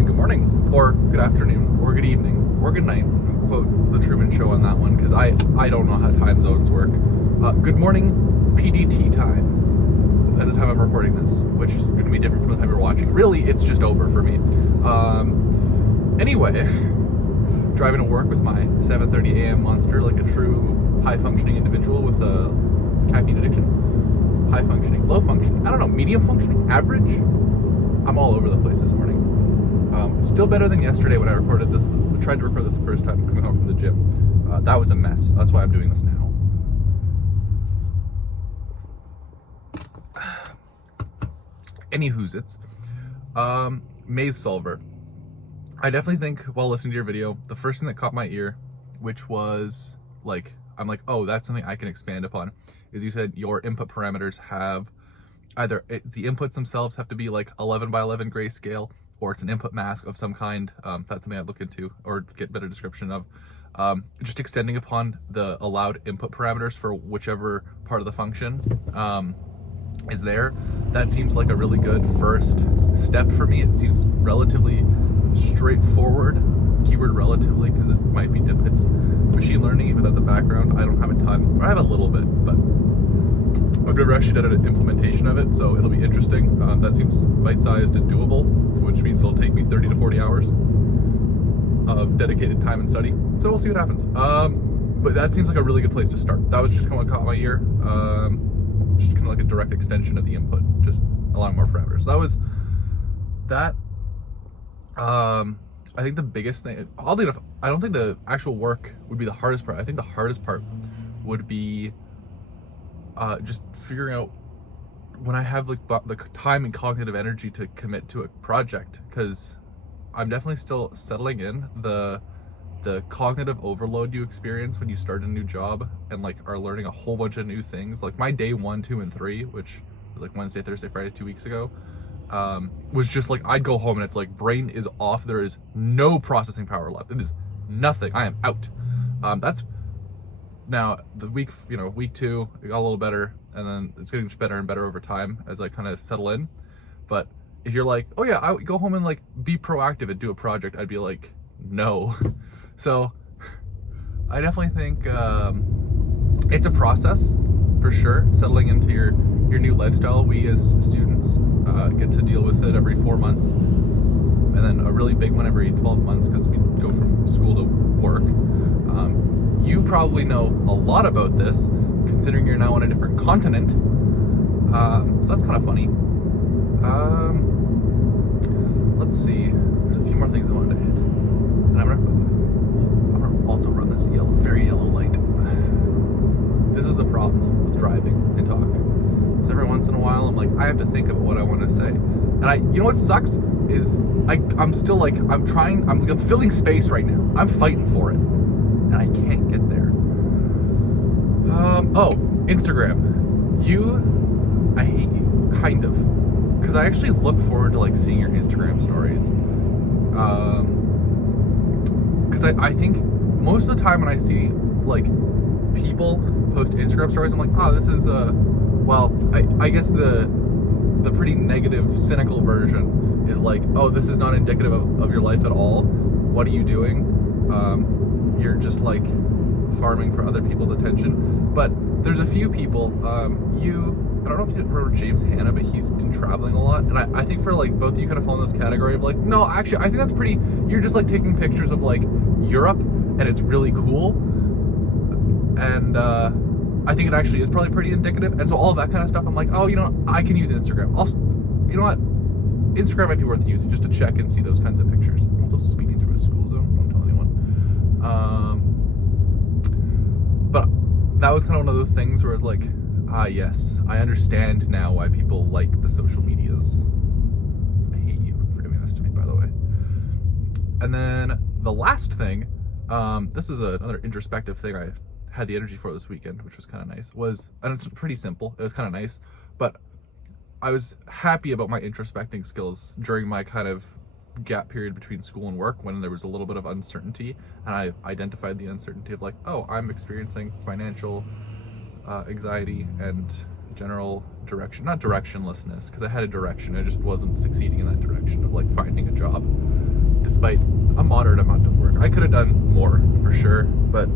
morning, or good afternoon, or good evening, or good night. Quote the Truman Show on that one, because I don't know how time zones work. Good morning, PDT time, at the time I'm recording this, which is going to be different from the time you're watching. Really, it's just over for me. Anyway, driving to work with my 7:30 a.m. monster like a true high-functioning individual with a caffeine addiction. High-functioning, low-functioning, I don't know, medium-functioning, average? I'm all over the place this morning. Still better than yesterday when I recorded this. I tried to record this the first time coming home from the gym. That was a mess. That's why I'm doing this now. Anywho's it's maze solver. I definitely think while listening to your video, the first thing that caught my ear, which was like, I'm like, oh, that's something I can expand upon, is you said your input parameters have either the inputs themselves have to be like 11 by 11 grayscale, or it's an input mask of some kind. That's something I'd look into or get better description of. Just extending upon the allowed input parameters for whichever part of the function is there. That seems like a really good first step for me. It seems relatively straightforward. Keyword relatively, because it might be different. It's machine learning without the background. I don't have a ton, or I have a little bit, but I've never actually done an implementation of it, so it'll be interesting. That seems bite-sized and doable, which means it'll take me 30 to 40 hours of dedicated time and study. So we'll see what happens. But that seems like a really good place to start. That was just kind of what caught my ear. Just kind of like a direct extension of the input, just allowing more parameters. That was that. I think the biggest thing, oddly enough, I don't think the actual work would be the hardest part. I think the hardest part would be just figuring out when I have like the time and cognitive energy to commit to a project, because I'm definitely still settling in the cognitive overload you experience when you start a new job and like are learning a whole bunch of new things. Like my day 1, 2, and 3, which was like Wednesday, Thursday, Friday 2 weeks ago, was just like I'd go home and it's like brain is off. There is no processing power left. It is nothing. I am out. That's now the week 2, it got a little better, and then it's getting just better and better over time as I kind of settle in. But if you're like, oh yeah, I would go home and like be proactive and do a project, I'd be like, no. So I definitely think it's a process for sure, settling into your new lifestyle. We as students get to deal with it every 4 months, and then a really big one every 12 months because we go from school to work. You probably know a lot about this, considering you're now on a different continent. So that's kind of funny. Let's see. There's a few more things I wanted to hit, and I'm gonna also run this very yellow light. This is the problem with driving and talking. So every once in a while, I'm like, I have to think of what I want to say, and you know what sucks is I'm still like I'm filling space right now. I'm fighting for it, and I can't get there. Oh, Instagram. I hate you, kind of. Because I actually look forward to like seeing your Instagram stories. Because I think most of the time when I see like people post Instagram stories, I'm like, oh, this is well, I guess the pretty negative, cynical version is like, oh, this is not indicative of your life at all. What are you doing? You're just like farming for other people's attention. But there's a few people, I don't know if you remember James Hanna, but he's been traveling a lot, and I think for like both of you kind of fall in this category of like, no, actually I think that's pretty, you're just like taking pictures of like Europe, and it's really cool, and I think it actually is probably pretty indicative. And so all of that kind of stuff, I'm like, oh, I can use Instagram. Also, you know what, Instagram might be worth using just to check and see those kinds of pictures. I'm also speeding through a school zone, don't tell anyone. But that was kind of one of those things where it's like, yes, I understand now why people like the social medias. I hate you for doing this to me, by the way. And then the last thing, this is another introspective thing I had the energy for this weekend, which was kind of nice, and it's pretty simple, it was kind of nice, but I was happy about my introspecting skills during my kind of gap period between school and work, when there was a little bit of uncertainty, and I identified the uncertainty of like, oh, I'm experiencing financial anxiety and general not directionlessness, because I had a direction, I just wasn't succeeding in that direction of like finding a job. despite a moderate amount of work. I could have done more for sure, but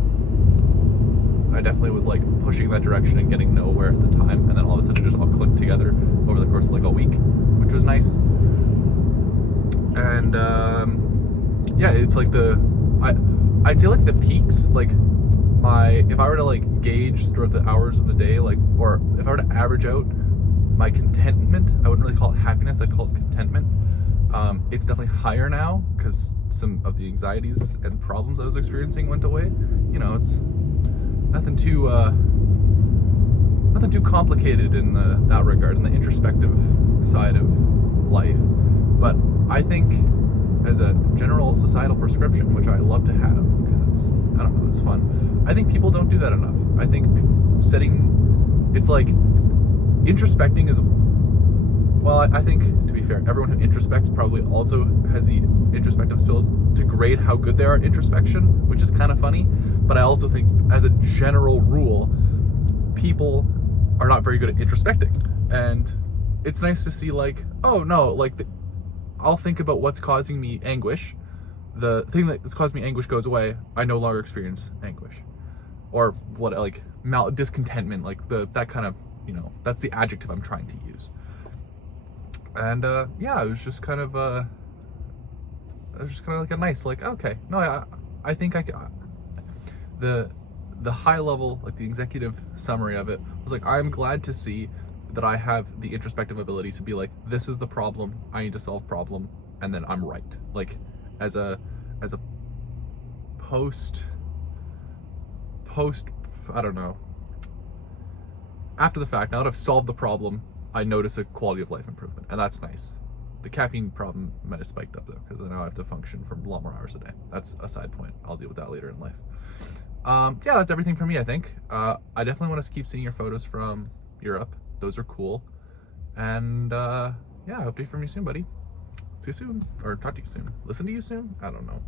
I definitely was like pushing that direction and getting nowhere at the time, and then all of a sudden it just all clicked together over the course of like a week, which was nice. And yeah, it's like I'd say like the peaks, like if I were to like gauge throughout the hours of the day, like, or if I were to average out my contentment, I wouldn't really call it happiness, I'd call it contentment. It's definitely higher now because some of the anxieties and problems I was experiencing went away. You know, it's nothing too complicated in that regard, in the introspective side of life. But I think as a general societal prescription, which I love to have because I don't know, it's fun. I think people don't do that enough. I think it's like introspecting is, well, I think, to be fair, everyone who introspects probably also has the introspective skills to grade how good they are at introspection, which is kind of funny. But I also think, as a general rule, people are not very good at introspecting. And it's nice to see, like, oh no, like, I'll think about what's causing me anguish. The thing that's caused me anguish goes away. I no longer experience anguish. Or what, like, discontentment, like that kind of, you know, that's the adjective I'm trying to use. And yeah, it was just kind of like a nice, like, okay, no, I think the high level, like the executive summary of it was like, I'm glad to see that I have the introspective ability to be like, this is the problem, I need to solve problem, and then I'm right. Like, as a post, I don't know, after the fact, now that I've solved the problem, I notice a quality of life improvement, and that's nice. The caffeine problem might have spiked up though, because now I have to function for a lot more hours a day. That's a side point. I'll deal with that later in life. Yeah, that's everything for me, I think. I definitely want to keep seeing your photos from Europe. Those are cool. And yeah, I hope to hear from you soon, buddy. See you soon, or talk to you soon. Listen to you soon? I don't know.